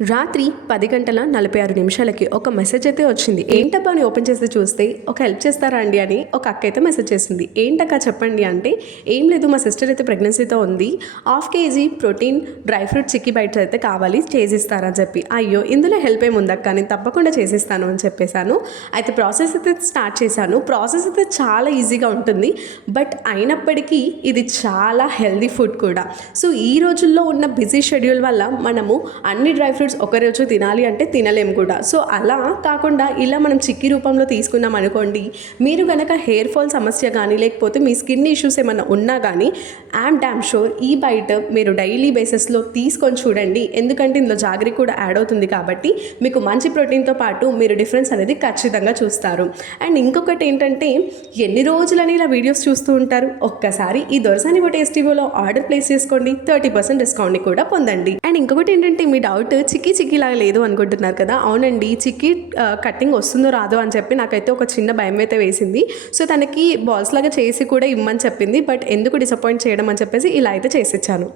రాత్రి 10:46 ఒక మెసేజ్ అయితే వచ్చింది. ఏంటబ్బా అని ఓపెన్ చేసి చూస్తే ఒక హెల్ప్ చేస్తారా అండి అని ఒక అక్క అయితే మెసేజ్ చేసింది. ఏంటక్క చెప్పండి అంటే, ఏం లేదు మా సిస్టర్ అయితే ప్రెగ్నెన్సీతో ఉంది, 1/2 kg protein dry fruit chikki bites అయితే కావాలి చేసిస్తారా అని చెప్పి. అయ్యో ఇందులో హెల్ప్ ఏముందక్క, నేను తప్పకుండా చేసిస్తాను అని చెప్పేశాను. అయితే ప్రాసెస్ అయితే స్టార్ట్ చేశాను. ప్రాసెస్ అయితే చాలా ఈజీగా ఉంటుంది, బట్ అయినప్పటికీ ఇది చాలా హెల్దీ ఫుడ్ కూడా. సో ఈ రోజుల్లో ఉన్న బిజీ షెడ్యూల్ వల్ల మనము అన్ని డ్రై ఫ్రూట్స్ ఒకరోజు తినాలి అంటే తినలేము కూడా. సో అలా కాకుండా ఇలా మనం చిక్కీ రూపంలో తీసుకున్నాం అనుకోండి, మీరు కనుక హెయిర్ ఫాల్ సమస్య కానీ లేకపోతే మీ స్కిన్ ఇష్యూస్ ఏమైనా ఉన్నా కానీ ఐఎమ్ డామ్ షూర్ ఈ బైట్ మీరు డైలీ బేసిస్లో తీసుకొని చూడండి. ఎందుకంటే ఇందులో జాగరి కూడా యాడ్ అవుతుంది కాబట్టి మీకు మంచి ప్రోటీన్తో పాటు మీరు డిఫరెన్స్ అనేది ఖచ్చితంగా చూస్తారు. అండ్ ఇంకొకటి ఏంటంటే, ఎన్ని రోజులని ఇలా వీడియోస్ చూస్తూ ఉంటారు, ఒక్కసారి ఈ దొరసాని టేస్టీవోలో ఆర్డర్ ప్లేస్ చేసుకోండి, 30% డిస్కౌంట్ని కూడా పొందండి. అండ్ ఇంకొకటి ఏంటంటే, మీ డౌట్ చిక్కీ లాగా లేదు అనుకుంటున్నారు కదా. అవునండి, చిక్కీ కట్టింగ్ వస్తుందో రాదో అని చెప్పి నాకైతే ఒక చిన్న భయం అయితే వేసింది. సో తనకి బాల్స్ లాగా చేసి కూడా ఇమ్మని చెప్పింది, బట్ ఎందుకు డిసప్పాయింట్ చేయడం అని చెప్పేసి ఇలా అయితే చేసిచ్చాను.